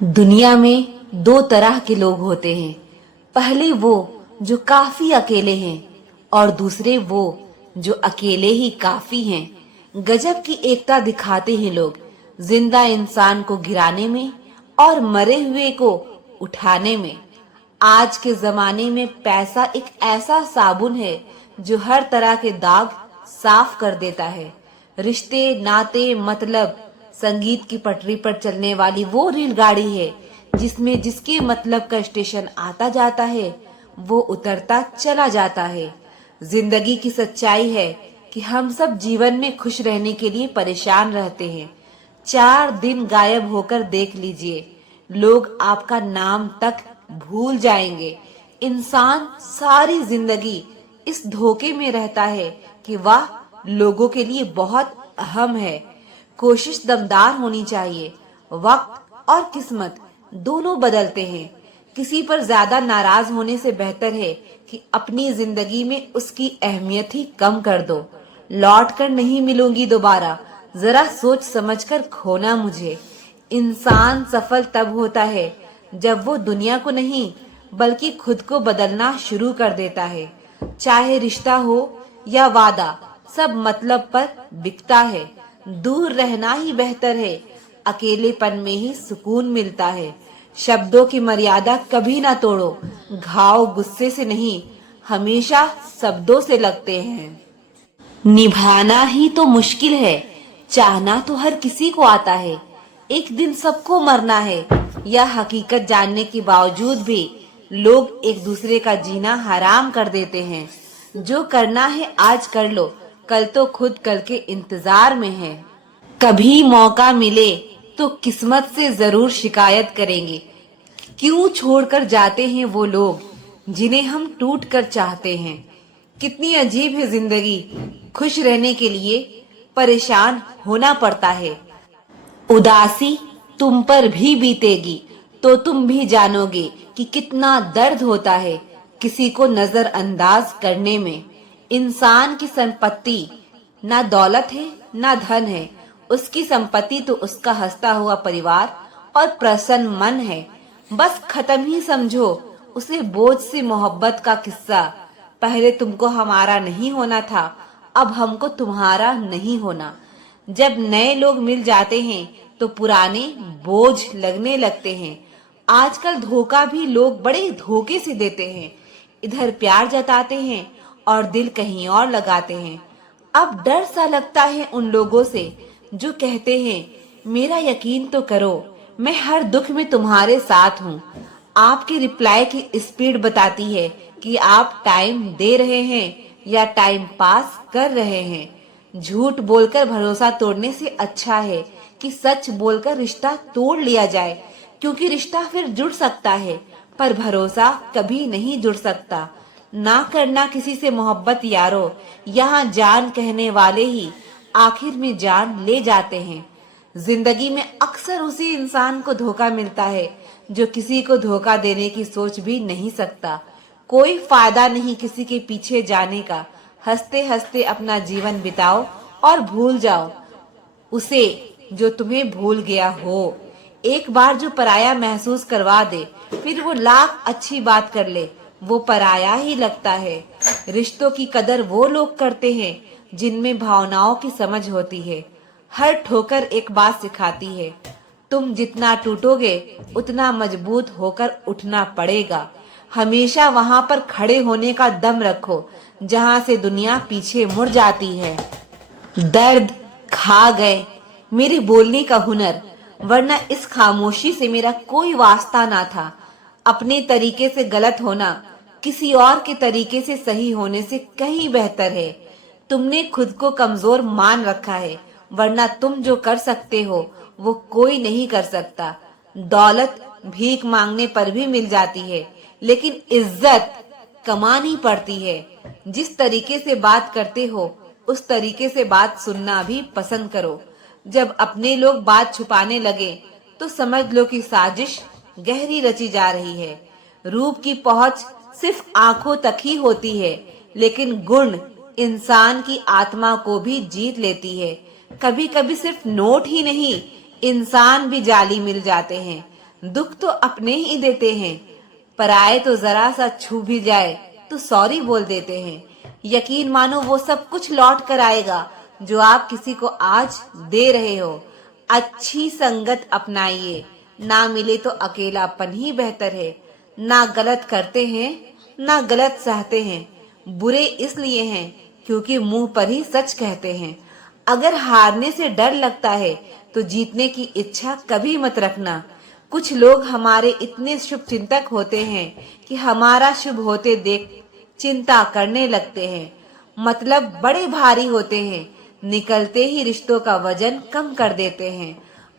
दुनिया में दो तरह के लोग होते हैं। पहले वो जो काफी अकेले हैं और दूसरे वो जो अकेले ही काफी हैं। गजब की एकता दिखाते हैं लोग, जिंदा इंसान को गिराने में और मरे हुए को उठाने में। आज के जमाने में पैसा एक ऐसा साबुन है जो हर तरह के दाग साफ कर देता है। रिश्ते, नाते, मतलब संगीत की पटरी पर चलने वाली वो रेलगाड़ी है जिसमें जिसके मतलब का स्टेशन आता जाता है वो उतरता चला जाता है। जिंदगी की सच्चाई है कि हम सब जीवन में खुश रहने के लिए परेशान रहते हैं। 4 दिन गायब होकर देख लीजिए, लोग आपका नाम तक भूल जाएंगे। इंसान सारी जिंदगी इस धोखे में रहता है कि वह लोगों के लिए बहुत अहम है। कोशिश दमदार होनी चाहिए। वक्त और किस्मत दोनों बदलते हैं। किसी पर ज्यादा नाराज होने से बेहतर है कि अपनी जिंदगी में उसकी अहमियत ही कम कर दो। लौट कर नहीं मिलूंगी दोबारा, जरा सोच समझकर खोना मुझे। इंसान सफल तब होता है जब वो दुनिया को नहीं बल्कि खुद को बदलना शुरू कर देता है। चाहे रिश्ता हो या वादा, सब मतलब पर बिकता है। दूर रहना ही बेहतर है, अकेलेपन में ही सुकून मिलता है। शब्दों की मर्यादा कभी ना तोड़ो, घाव गुस्से से नहीं हमेशा शब्दों से लगते हैं। निभाना ही तो मुश्किल है, चाहना तो हर किसी को आता है। एक दिन सबको मरना है, यह हकीकत जानने के बावजूद भी लोग एक दूसरे का जीना हराम कर देते हैं। जो करना है आज कर लो, कल तो खुद कल के इंतजार में है। कभी मौका मिले तो किस्मत से जरूर शिकायत करेंगे। क्यों छोड़कर जाते हैं वो लोग जिन्हें हम टूट कर चाहते हैं। कितनी अजीब है जिंदगी, खुश रहने के लिए परेशान होना पड़ता है। उदासी तुम पर भी बीतेगी तो तुम भी जानोगे कि कितना दर्द होता है किसी को नजरअंदाज करने में। इंसान की संपत्ति ना दौलत है ना धन है, उसकी संपत्ति तो उसका हंसता हुआ परिवार और प्रसन्न मन है। बस खत्म ही समझो उसे बोझ से मोहब्बत का किस्सा। पहले तुमको हमारा नहीं होना था, अब हमको तुम्हारा नहीं होना। जब नए लोग मिल जाते हैं तो पुराने बोझ लगने लगते हैं। आजकल धोखा भी लोग बड़े धोखे से देते हैं। इधर प्यार जताते हैं और दिल कहीं और लगाते हैं। अब डर सा लगता है उन लोगों से जो कहते हैं मेरा यकीन तो करो, मैं हर दुख में तुम्हारे साथ हूँ। आपके रिप्लाई की स्पीड बताती है कि आप टाइम दे रहे हैं या टाइम पास कर रहे हैं। झूठ बोलकर भरोसा तोड़ने से अच्छा है कि सच बोलकर रिश्ता तोड़ लिया जाए, क्योंकि रिश्ता फिर जुड़ सकता है पर भरोसा कभी नहीं जुड़ सकता। ना करना किसी से मोहब्बत यारो, यहाँ जान कहने वाले ही आखिर में जान ले जाते हैं। जिंदगी में अक्सर उसी इंसान को धोखा मिलता है जो किसी को धोखा देने की सोच भी नहीं सकता। कोई फायदा नहीं किसी के पीछे जाने का। हंसते हंसते अपना जीवन बिताओ और भूल जाओ उसे जो तुम्हें भूल गया हो। एक बार जो पराया महसूस करवा दे फिर वो लाख अच्छी बात कर ले, वो पराया ही लगता है। रिश्तों की कदर वो लोग करते हैं जिनमें भावनाओं की समझ होती है। हर ठोकर एक बात सिखाती है, तुम जितना टूटोगे उतना मजबूत होकर उठना पड़ेगा। हमेशा वहां पर खड़े होने का दम रखो जहां से दुनिया पीछे मुड़ जाती है। दर्द खा गए मेरे बोलने का हुनर, वरना इस खामोशी से मेरा कोई वास्ता ना था। अपने तरीके से गलत होना किसी और के तरीके से सही होने से कहीं बेहतर है। तुमने खुद को कमजोर मान रखा है, वरना तुम जो कर सकते हो वो कोई नहीं कर सकता। दौलत भीख मांगने पर भी मिल जाती है, लेकिन इज्जत कमानी पड़ती है। जिस तरीके से बात करते हो उस तरीके से बात सुनना भी पसंद करो। जब अपने लोग बात छुपाने लगे तो समझ लो कि साजिश गहरी रची जा रही है। रूप की पहुंच सिर्फ आंखों तक ही होती है, लेकिन गुण इंसान की आत्मा को भी जीत लेती है। कभी कभी सिर्फ नोट ही नहीं, इंसान भी जाली मिल जाते हैं। दुख तो अपने ही देते हैं, पराए तो जरा सा छू भी जाए तो सॉरी बोल देते हैं। यकीन मानो वो सब कुछ लौट कर आएगा जो आप किसी को आज दे रहे हो। अच्छी संगत अपनाइए, ना मिले तो अकेलापन ही बेहतर है। ना गलत करते हैं, ना गलत सहते हैं। बुरे इसलिए हैं क्योंकि मुंह पर ही सच कहते हैं। अगर हारने से डर लगता है तो जीतने की इच्छा कभी मत रखना। कुछ लोग हमारे इतने शुभ चिंतक होते हैं कि हमारा शुभ होते देख चिंता करने लगते हैं। मतलब बड़े भारी होते हैं, निकलते ही रिश्तों का वजन कम कर देते हैं।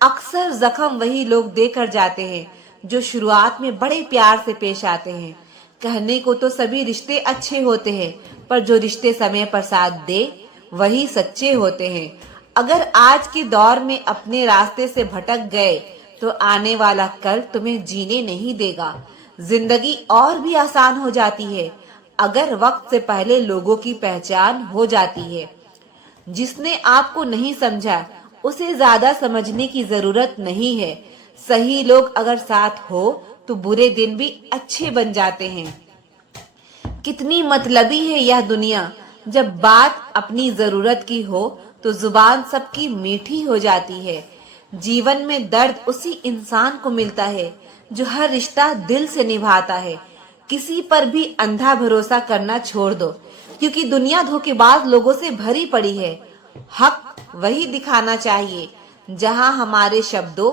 अक्सर जख्म वही लोग देकर जाते हैं जो शुरुआत में बड़े प्यार से पेश आते हैं। कहने को तो सभी रिश्ते अच्छे होते हैं, पर जो रिश्ते समय पर साथ दे वही सच्चे होते हैं। अगर आज के दौर में अपने रास्ते से भटक गए तो आने वाला कल तुम्हें जीने नहीं देगा। जिंदगी और भी आसान हो जाती है अगर वक्त से पहले लोगों की पहचान हो जाती है। जिसने आपको नहीं समझा उसे ज्यादा समझने की जरूरत नहीं है। सही लोग अगर साथ हो तो बुरे दिन भी अच्छे बन जाते हैं। कितनी मतलबी है यह दुनिया, जब बात अपनी जरूरत की हो तो जुबान सबकी मीठी हो जाती है। जीवन में दर्द उसी इंसान को मिलता है जो हर रिश्ता दिल से निभाता है। किसी पर भी अंधा भरोसा करना छोड़ दो, क्योंकि दुनिया धोखेबाज लोगों से भरी पड़ी है। हक वही दिखाना चाहिए जहां हमारे शब्दों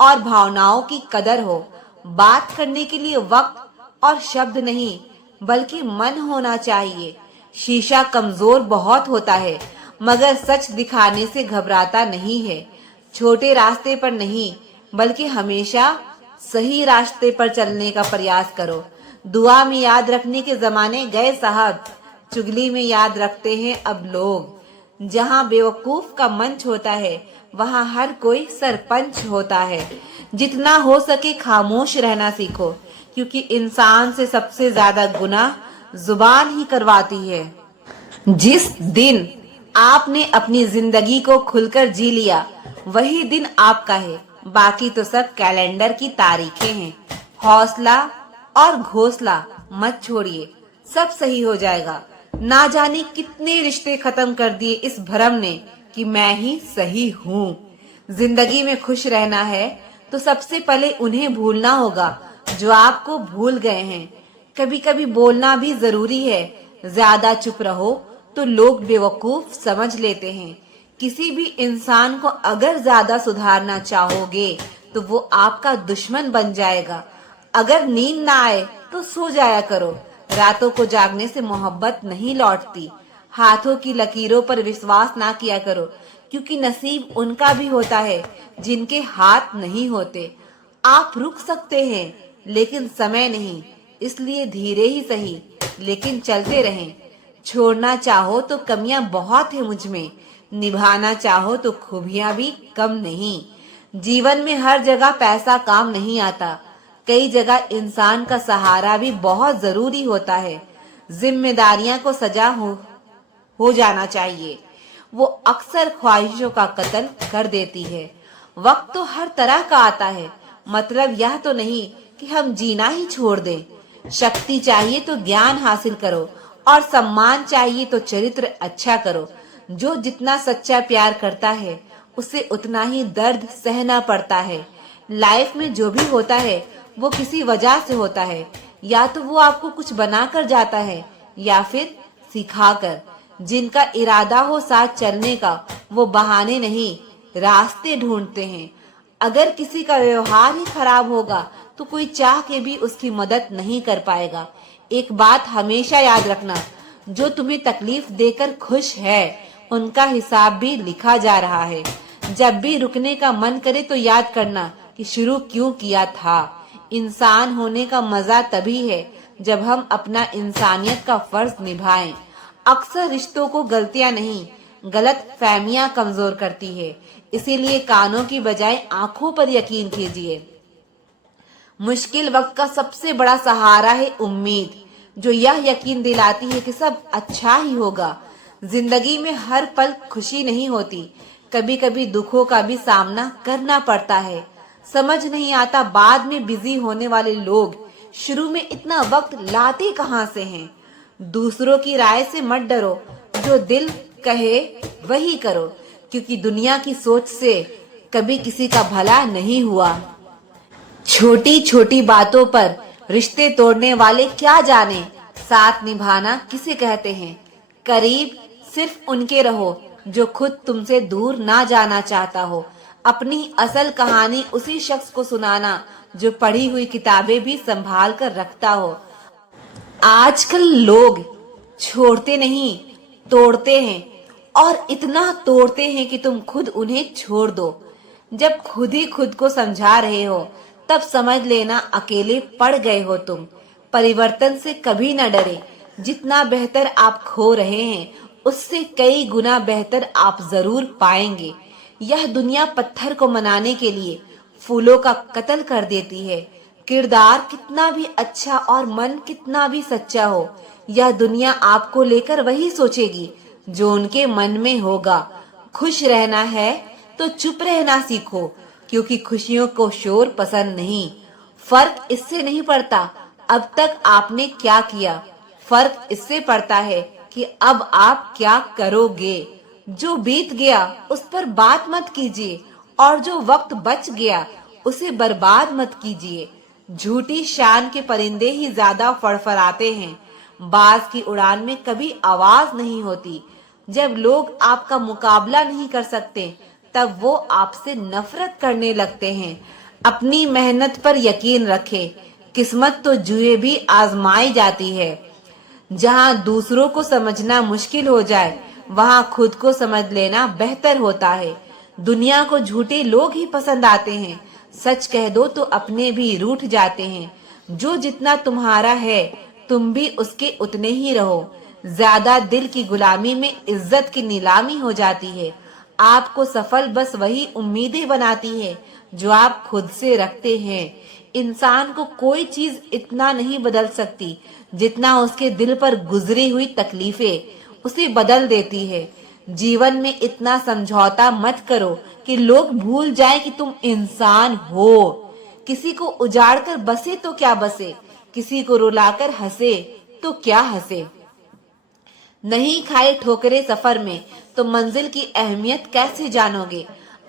और भावनाओं की कदर हो। बात करने के लिए वक्त और शब्द नहीं बल्कि मन होना चाहिए। शीशा कमजोर बहुत होता है मगर सच दिखाने से घबराता नहीं है। छोटे रास्ते पर नहीं बल्कि हमेशा सही रास्ते पर चलने का प्रयास करो। दुआ में याद रखने के जमाने गए साहब, चुगली में याद रखते हैं अब लोग। जहाँ बेवकूफ का मंच होता है वहाँ हर कोई सरपंच होता है। जितना हो सके खामोश रहना सीखो, क्योंकि इंसान से सबसे ज्यादा गुनाह जुबान ही करवाती है। जिस दिन आपने अपनी जिंदगी को खुलकर जी लिया वही दिन आपका है, बाकी तो सब कैलेंडर की तारीखें हैं। हौसला और घोंसला मत छोड़िए, सब सही हो जाएगा। ना जाने कितने रिश्ते खत्म कर दिए इस भ्रम ने कि मैं ही सही हूँ। जिंदगी में खुश रहना है तो सबसे पहले उन्हें भूलना होगा जो आपको भूल गए हैं। कभी कभी बोलना भी जरूरी है। ज्यादा चुप रहो तो लोग बेवकूफ समझ लेते हैं। किसी भी इंसान को अगर ज्यादा सुधारना चाहोगे तो वो आपका दुश्मन बन जाएगा। अगर नींद ना आए तो सो जाया करो। रातों को जागने से मोहब्बत नहीं लौटती। हाथों की लकीरों पर विश्वास ना किया करो, क्योंकि नसीब उनका भी होता है जिनके हाथ नहीं होते। आप रुक सकते हैं लेकिन समय नहीं, इसलिए धीरे ही सही लेकिन चलते रहें। छोड़ना चाहो तो कमियां बहुत है मुझ में, निभाना चाहो तो खूबियां भी कम नहीं। जीवन में हर जगह पैसा काम नहीं आता, कई जगह इंसान का सहारा भी बहुत जरूरी होता है। जिम्मेदारियां को सजा हो जाना चाहिए, वो अक्सर ख्वाहिशों का कत्ल कर देती है। वक्त तो हर तरह का आता है, मतलब यह तो नहीं कि हम जीना ही छोड़ दें। शक्ति चाहिए तो ज्ञान हासिल करो और सम्मान चाहिए तो चरित्र अच्छा करो। जो जितना सच्चा प्यार करता है उसे उतना ही दर्द सहना पड़ता है। लाइफ में जो भी होता है वो किसी वजह से होता है, या तो वो आपको कुछ बनाकर जाता है या फिर सिखाकर। जिनका इरादा हो साथ चलने का वो बहाने नहीं रास्ते ढूंढते हैं। अगर किसी का व्यवहार ही खराब होगा तो कोई चाह के भी उसकी मदद नहीं कर पाएगा। एक बात हमेशा याद रखना, जो तुम्हें तकलीफ देकर खुश है उनका हिसाब भी लिखा जा रहा है। जब भी रुकने का मन करे तो याद करना कि शुरू क्यों किया था। इंसान होने का मजा तभी है जब हम अपना इंसानियत का फर्ज निभाएं। अक्सर रिश्तों को गलतियां नहीं गलत फहमियां कमजोर करती है, इसीलिए कानों की बजाय आंखों पर यकीन कीजिए। मुश्किल वक्त का सबसे बड़ा सहारा है उम्मीद, जो यह यकीन दिलाती है कि सब अच्छा ही होगा। जिंदगी में हर पल खुशी नहीं होती, कभी कभी दुखों का भी सामना करना पड़ता है। समझ नहीं आता बाद में बिजी होने वाले लोग शुरू में इतना वक्त लाते कहाँ से हैं। दूसरों की राय से मत डरो, जो दिल कहे वही करो, क्योंकि दुनिया की सोच से कभी किसी का भला नहीं हुआ। छोटी छोटी बातों पर रिश्ते तोड़ने वाले क्या जाने साथ निभाना किसे कहते हैं। करीब सिर्फ उनके रहो जो खुद तुमसे दूर ना जाना चाहता हो। अपनी असल कहानी उसी शख्स को सुनाना जो पढ़ी हुई किताबें भी संभाल कर रखता हो। आजकल लोग छोड़ते नहीं, तोड़ते हैं, और इतना तोड़ते हैं कि तुम खुद उन्हें छोड़ दो। जब खुद ही खुद को समझा रहे हो तब समझ लेना अकेले पड़ गए हो तुम। परिवर्तन से कभी न डरे। जितना बेहतर आप खो रहे हैं उससे कई गुना बेहतर आप जरूर पाएंगे। यह दुनिया पत्थर को मनाने के लिए फूलों का कत्ल कर देती है। किरदार कितना भी अच्छा और मन कितना भी सच्चा हो, यह दुनिया आपको लेकर वही सोचेगी जो उनके मन में होगा। खुश रहना है तो चुप रहना सीखो, क्योंकि खुशियों को शोर पसंद नहीं। फर्क इससे नहीं पड़ता अब तक आपने क्या किया, फर्क इससे पड़ता है कि अब आप क्या करोगे। जो बीत गया उस पर बात मत कीजिए, और जो वक्त बच गया उसे बर्बाद मत कीजिए। झूठी शान के परिंदे ही ज्यादा फड़फड़ाते हैं। बाज की उड़ान में कभी आवाज नहीं होती। जब लोग आपका मुकाबला नहीं कर सकते तब वो आपसे नफरत करने लगते हैं। अपनी मेहनत पर यकीन रखें। किस्मत तो जुए भी आजमाई जाती है। जहाँ दूसरों को समझना मुश्किल हो जाए वहाँ खुद को समझ लेना बेहतर होता है। दुनिया को झूठे लोग ही पसंद आते हैं। सच कह दो तो अपने भी रूठ जाते हैं। जो जितना तुम्हारा है तुम भी उसके उतने ही रहो। ज्यादा दिल की गुलामी में इज्जत की नीलामी हो जाती है। आपको सफल बस वही उम्मीदें बनाती है जो आप खुद से रखते हैं। इंसान को कोई चीज इतना नहीं बदल सकती जितना उसके दिल पर गुजरी हुई तकलीफें उसे बदल देती है। जीवन में इतना समझौता मत करो कि लोग भूल जाएं कि तुम इंसान हो। किसी को उजाड़ कर बसे तो क्या बसे, किसी को रुलाकर हंसे तो क्या हंसे। नहीं खाए ठोकरे सफर में तो मंजिल की अहमियत कैसे जानोगे।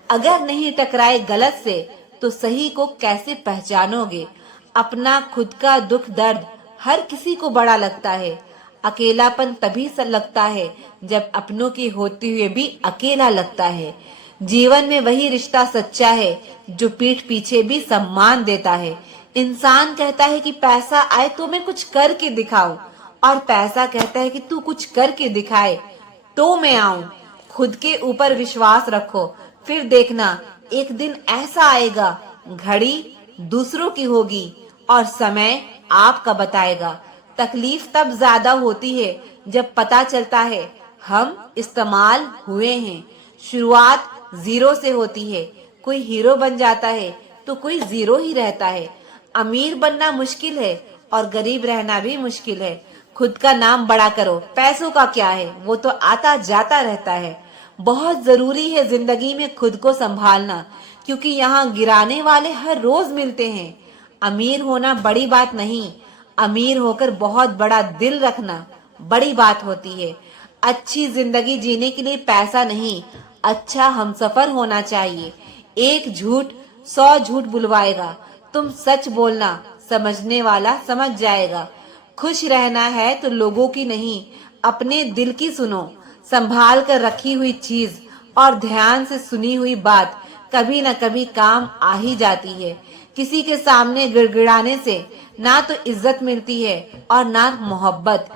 अगर नहीं टकराए गलत से तो सही को कैसे पहचानोगे। अपना खुद का दुख दर्द हर किसी को बड़ा लगता है। अकेलापन तभी सा लगता है जब अपनों की होते हुए भी अकेला लगता है। जीवन में वही रिश्ता सच्चा है जो पीठ पीछे भी सम्मान देता है। इंसान कहता है कि पैसा आए तो मैं कुछ करके दिखाऊं, और पैसा कहता है कि तू कुछ करके दिखाए तो मैं आऊं। खुद के ऊपर विश्वास रखो, फिर देखना एक दिन ऐसा आएगा घड़ी दूसरों की होगी और समय आपका बताएगा। तकलीफ तब ज्यादा होती है जब पता चलता है हम इस्तेमाल हुए हैं। शुरुआत जीरो से होती है। कोई हीरो बन जाता है तो कोई जीरो ही रहता है। अमीर बनना मुश्किल है और गरीब रहना भी मुश्किल है। खुद का नाम बड़ा करो, पैसों का क्या है, वो तो आता जाता रहता है। बहुत जरूरी है जिंदगी में खुद को संभालना, क्योंकि यहाँ गिराने वाले हर रोज मिलते हैं। अमीर होना बड़ी बात नहीं, अमीर होकर बहुत बड़ा दिल रखना बड़ी बात होती है। अच्छी जिंदगी जीने के लिए पैसा नहीं, अच्छा हमसफर होना चाहिए। एक झूठ 100 झूठ बुलवाएगा, तुम सच बोलना, समझने वाला समझ जाएगा। खुश रहना है तो लोगों की नहीं, अपने दिल की सुनो। संभाल कर रखी हुई चीज और ध्यान से सुनी हुई बात कभी न कभी काम आ ही जाती है। किसी के सामने गिड़गिड़ाने से ना तो इज्जत मिलती है और ना मोहब्बत।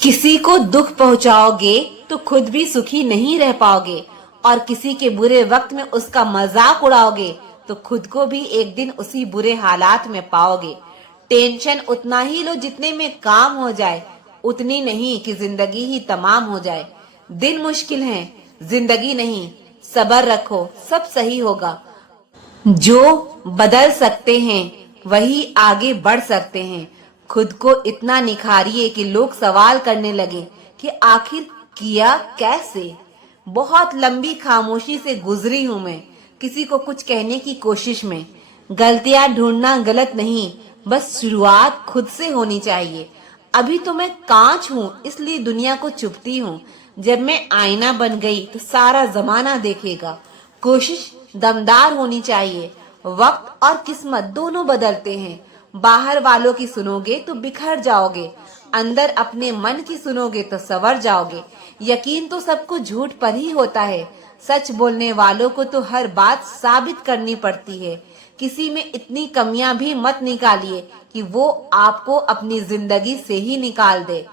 किसी को दुख पहुंचाओगे तो खुद भी सुखी नहीं रह पाओगे, और किसी के बुरे वक्त में उसका मजाक उड़ाओगे तो खुद को भी एक दिन उसी बुरे हालात में पाओगे। टेंशन उतना ही लो जितने में काम हो जाए, उतनी नहीं कि जिंदगी ही तमाम हो जाए। दिन मुश्किल है, जिंदगी नहीं। सब्र रखो, सब सही होगा। जो बदल सकते हैं वही आगे बढ़ सकते हैं। खुद को इतना निखारिए कि लोग सवाल करने लगे कि आखिर किया कैसे। बहुत लंबी खामोशी से गुजरी हूं मैं, किसी को कुछ कहने की कोशिश में। गलतियां ढूंढना गलत नहीं, बस शुरुआत खुद से होनी चाहिए। अभी तो मैं कांच हूँ, इसलिए दुनिया को चुभती हूँ। जब मैं आईना बन गई तो सारा जमाना देखेगा। कोशिश दमदार होनी चाहिए। वक्त और किस्मत दोनों बदलते हैं। बाहर वालों की सुनोगे तो बिखर जाओगे, अंदर अपने मन की सुनोगे तो संवर जाओगे। यकीन तो सबको झूठ पर ही होता है। सच बोलने वालों को तो हर बात साबित करनी पड़ती है। किसी में इतनी कमियां भी मत निकालिए कि वो आपको अपनी जिंदगी से ही निकाल दे।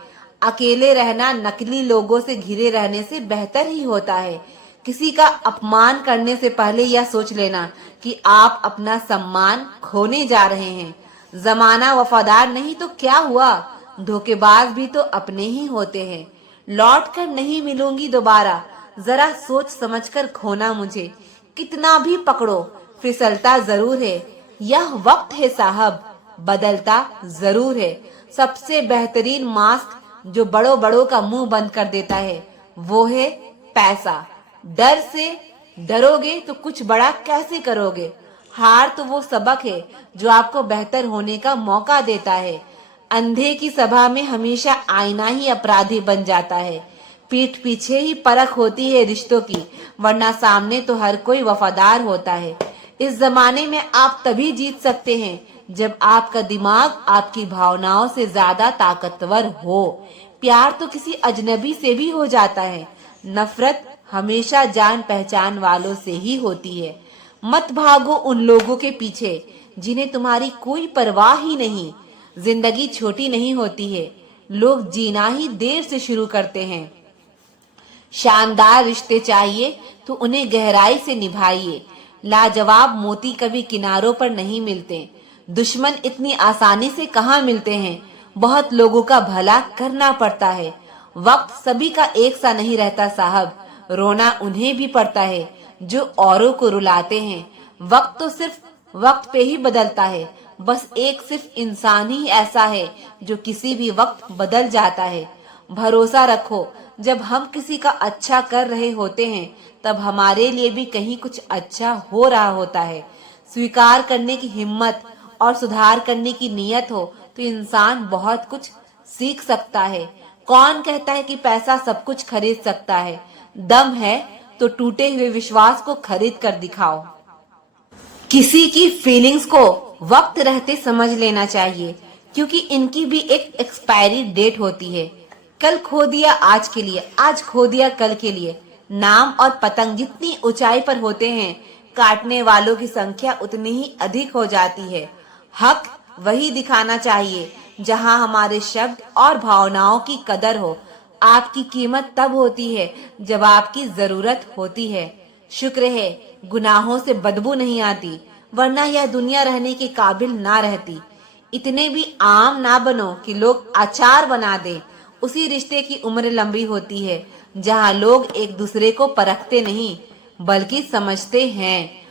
अकेले रहना नकली लोगों से घिरे रहने से बेहतर ही होता है। किसी का अपमान करने से पहले यह सोच लेना कि आप अपना सम्मान खोने जा रहे हैं। जमाना वफादार नहीं तो क्या हुआ, धोखेबाज भी तो अपने ही होते हैं। लौट कर नहीं मिलूंगी दोबारा, जरा सोच समझकर खोना मुझे। कितना भी पकड़ो फिसलता जरूर है। यह वक्त है साहब, बदलता जरूर है। सबसे बेहतरीन मास्क जो बड़ों बड़ों का मुंह बंद कर देता है वो है पैसा। डर से डरोगे तो कुछ बड़ा कैसे करोगे। हार तो वो सबक है जो आपको बेहतर होने का मौका देता है। अंधे की सभा में हमेशा आईना ही अपराधी बन जाता है। पीठ पीछे ही परख होती है रिश्तों की, वरना सामने तो हर कोई वफादार होता है। इस जमाने में आप तभी जीत सकते हैं जब आपका दिमाग आपकी भावनाओं से ज्यादा ताकतवर हो। प्यार तो किसी अजनबी से भी हो जाता है। नफरत हमेशा जान पहचान वालों से ही होती है। मत भागो उन लोगों के पीछे जिन्हें तुम्हारी कोई परवाह ही नहीं। जिंदगी छोटी नहीं होती है, लोग जीना ही देर से शुरू करते हैं। शानदार रिश्ते चाहिए तो उन्हें गहराई से निभाइए। लाजवाब मोती कभी किनारों पर नहीं मिलते। दुश्मन इतनी आसानी से कहाँ मिलते हैं। बहुत लोगों का भला करना पड़ता है। वक्त सभी का एक सा नहीं रहता साहब। रोना उन्हें भी पड़ता है जो औरों को रुलाते हैं। वक्त तो सिर्फ वक्त पे ही बदलता है। बस एक सिर्फ इंसान ही ऐसा है जो किसी भी वक्त बदल जाता है। भरोसा रखो, जब हम किसी का अच्छा कर रहे होते हैं तब हमारे लिए भी कहीं कुछ अच्छा हो रहा होता है। स्वीकार करने की हिम्मत और सुधार करने की नीयत हो तो इंसान बहुत कुछ सीख सकता है। कौन कहता है कि पैसा सब कुछ खरीद सकता है। दम है तो टूटे हुए विश्वास को खरीद कर दिखाओ। किसी की फीलिंग्स को वक्त रहते समझ लेना चाहिए, क्योंकि इनकी भी एक एक्सपायरी डेट होती है। कल खो दिया आज के लिए, आज खो दिया कल के लिए। नाम और पतंग जितनी ऊंचाई पर होते हैं, काटने वालों की संख्या उतनी ही अधिक हो जाती है। हक वही दिखाना चाहिए जहां हमारे शब्द और भावनाओं की कदर हो। आपकी कीमत तब होती है जब आपकी जरूरत होती है। शुक्र है गुनाहों से बदबू नहीं आती, वरना यह दुनिया रहने के काबिल ना रहती। इतने भी आम ना बनो कि लोग अचार बना दें। उसी रिश्ते की उम्र लंबी होती है जहां लोग एक दूसरे को परखते नहीं बल्कि समझते हैं।